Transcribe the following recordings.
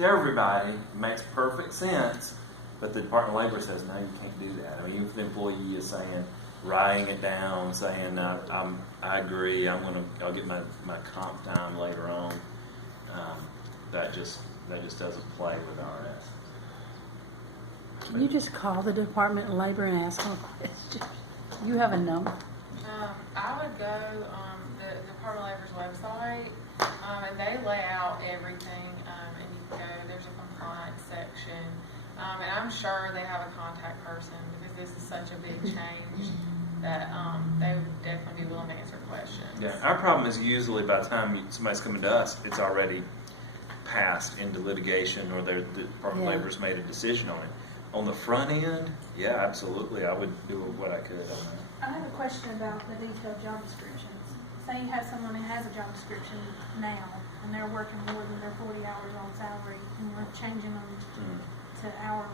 benefit to everybody, makes perfect sense, but the Department of Labor says, no, you can't do that. I mean, if the employee is saying, writing it down, saying, I agree, I'll get my comp time later on, that just doesn't play with RS. Can you just call the Department of Labor and ask them a question? You have a number? I would go on the Department of Labor's website, and they lay out everything, and you can go, there's a compliance section, and I'm sure they have a contact person, because this is such a big change that they would definitely be willing to answer questions. Yeah, our problem is usually by the time somebody's coming to us, it's already passed into litigation, or the Department of Labor's made a decision on it. On the front end, yeah, absolutely, I would do what I could on that. I have a question about the detailed job descriptions. Say you have someone who has a job description now, and they're working more than their 40 hours on salary, and we're changing them to hourly.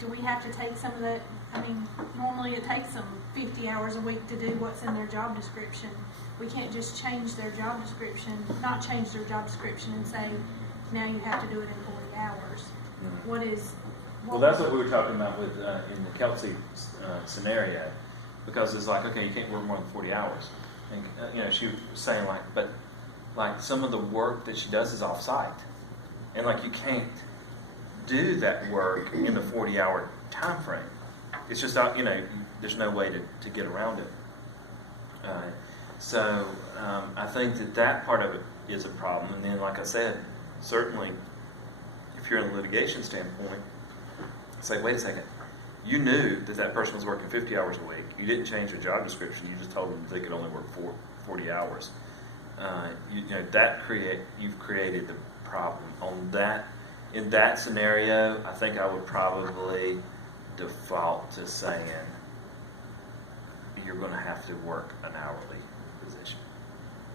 Do we have to take some of that? I mean, normally it takes them 50 hours a week to do what's in their job description. We can't just change their job description, not change their job description and say, now you have to do it in 40 hours. Well, that's what we were talking about with in the Kelsey scenario, because it's like, okay, you can't work more than 40 hours, and she was saying like some of the work that she does is off-site, and like you can't do that work in the 40-hour time frame. It's just there's no way to get around it. So I think that part of it is a problem, and then like I said, certainly if you're in a litigation standpoint, say, wait a second, you knew that person was working 50 hours a week. You didn't change their job description. You just told them they could only work 40 hours. You've created the problem. In that scenario, I think I would probably default to saying you're going to have to work an hourly position.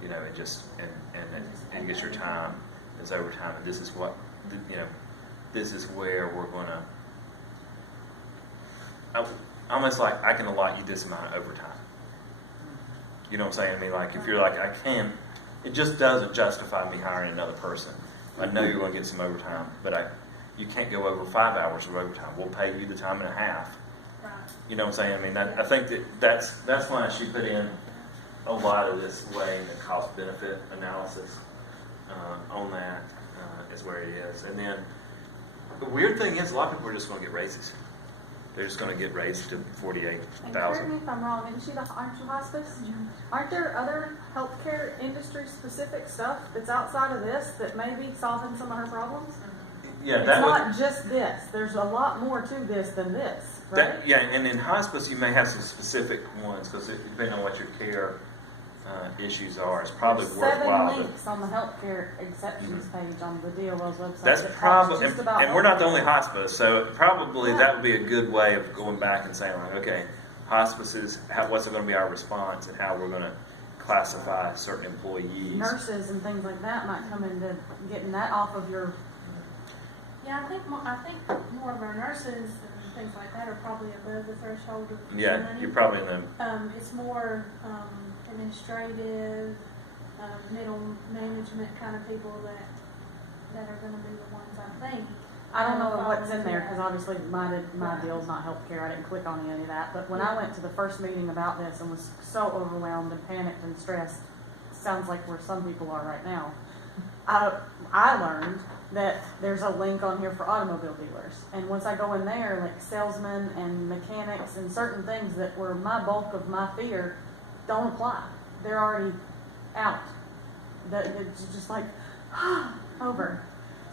And get your time as overtime. And this is what this is where we're going to. Almost like I can allot you this amount of overtime. You know what I'm saying? I mean, like if you're like, I can, it just doesn't justify me hiring another person. I know you're going to get some overtime, but you can't go over 5 hours of overtime. We'll pay you the time and a half. Right. You know what I'm saying? I mean, I think that's why she put in a lot of this weighing the cost benefit analysis on that is where it is. And then the weird thing is, a lot of people are just going to get raises. They're just going to get raised to $48,000. And correct me if I'm wrong, aren't you hospice? Mm-hmm. Aren't there other healthcare industry specific stuff that's outside of this that may be solving some of her problems? Yeah, it's not just this. There's a lot more to this than this, right? And in hospice you may have some specific ones, because depending on what your care issues are, it's probably worthwhile. 7 links on the healthcare exceptions page on the DOL's website. That's probably, and we're not the only hospice, so probably that would be a good way of going back and saying, like, okay, hospices, what's going to be our response, and how we're going to classify certain employees. Nurses and things like that might come into getting that off of your. Yeah, I think more of our nurses and things like that are probably above the threshold of Yeah, money. you're probably in them. It's more administrative, middle management kind of people that are going to be the ones, I think. I don't know what's in there, because obviously my deal's not healthcare. I didn't click on any of that. But when I went to the first meeting about this and was so overwhelmed and panicked and stressed, sounds like where some people are right now, I learned that there's a link on here for automobile dealers. And once I go in there, like salesmen and mechanics and certain things that were my bulk of my fear don't apply. They're already out. It's just like, over.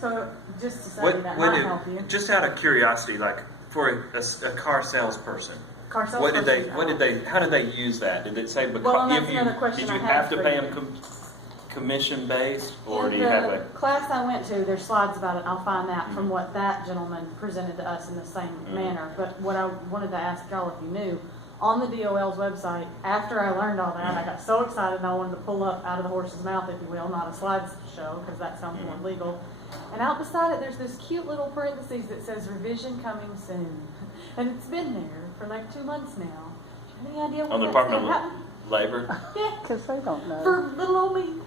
So just to say that might help you. Just out of curiosity, like for a car salesperson, Car how salesperson. did they use that? Did it say because Well, that's another question did you I have have to for pay you. them commission based, or In do you have the class I went to, there's slides about it. I'll find that from what that gentleman presented to us in the same manner. But what I wanted to ask y'all, if you knew, on the DOL's website, after I learned all that, I got so excited and I wanted to pull up out of the horse's mouth, if you will, not a slideshow, because that sounds more legal. And out beside it, there's this cute little parentheses that says revision coming soon. And it's been there for like 2 months now. Any idea when on the that's Department gonna of happen? Labor? Yeah, Because they don't know. for little old me.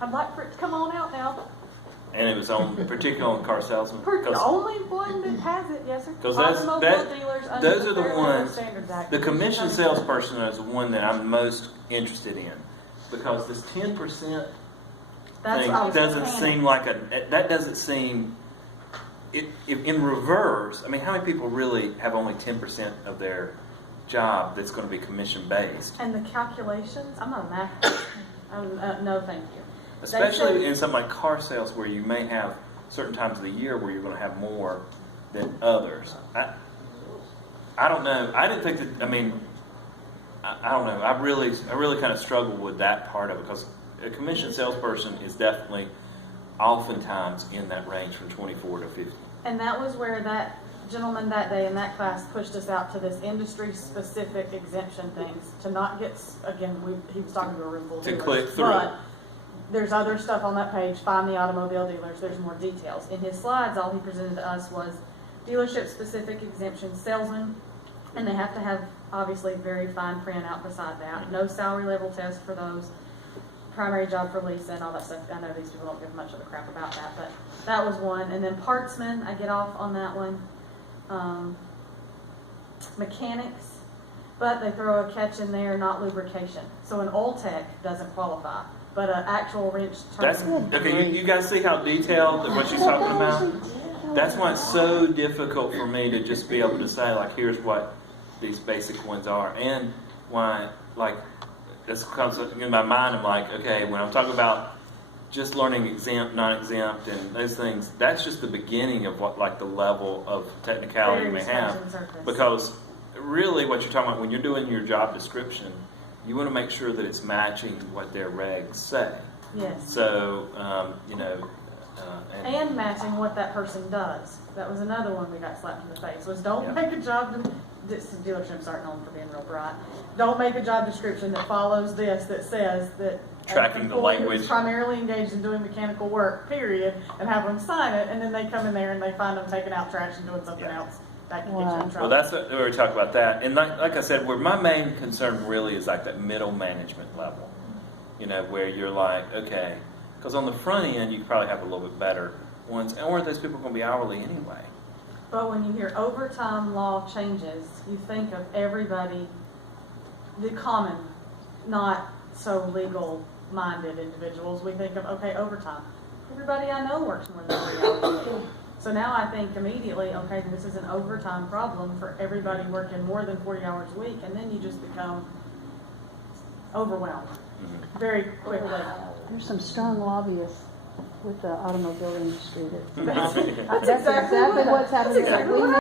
I'd like for it to come on out now. And it was on, particularly on car salesmen. The only one that has it, yes, sir. 'Cause that's- Automobile that- dealers under those are the Fair Labor ones- Standards Act. The commission salesperson is the one that I'm most interested in, because this 10% That's thing what I was doesn't panicked. seem like that doesn't seem, if in reverse, I mean, how many people really have only 10% of their job that's gonna be commission based? And the calculations, I'm not a math person. No, thank you. Especially said- in something like car sales, where you may have certain times of the year where you're gonna have more than others. I don't know, I didn't think that, I mean, I don't know, I really kind of struggle with that part of it, because a commission salesperson is definitely oftentimes in that range from 24 to 50. And that was where that gentleman that day in that class pushed us out to this industry-specific exemption things, to not get, again, he was talking to a room full of To dealers, click through. But there's other stuff on that page, find the automobile dealers, there's more details. In his slides, all he presented to us was dealership-specific exemptions, salesmen, and they have to have, obviously, very fine print out beside that. No salary level test for those. Primary job for Lisa and all that stuff. I know these people don't give much of a crap about that, but that was one. And then partsmen, I get off on that one. Mechanics, but they throw a catch in there, not lubrication. So an oil tech doesn't qualify, but an actual wrench That's, turning. okay, you guys see how detailed that what she's talking about? That's why it's so difficult for me to just be able to say, like, here's what these basic ones are. And why, like, this comes in my mind, I'm like, okay, when I'm talking about just learning exempt, non-exempt, and those things, that's just the beginning of what, like, the level of technicality you may have. Because really what you're talking about, when you're doing your job description, you want to make sure that it's matching what their regs say. Yes. So, And matching what that person does. That was another one we got slapped in the face, was don't Yeah. make a job, dealerships aren't known for being real bright. Don't make a job description that follows this, that says that Tracking the employee language. who's primarily engaged in doing mechanical work, period, and have them sign it, and then they come in there and they find them taking out trash and doing something Yeah. else. That can get you Wow. in well, trouble. that's where we talk about that. And like I said, where my main concern really is like that middle management level. You know, where you're like, okay, because on the front end, you probably have a little bit better ones. And weren't those people going to be hourly anyway? But when you hear overtime law changes, you think of everybody, the common, not so legal-minded individuals. We think of, okay, overtime. Everybody I know works more than 40 hours a week. So now I think immediately, okay, this is an overtime problem for everybody working more than 40 hours a week, and then you just become overwhelmed very quickly. There's some strong lobbyists with the automobile industry. That's That's exactly what's happening. That's exactly We what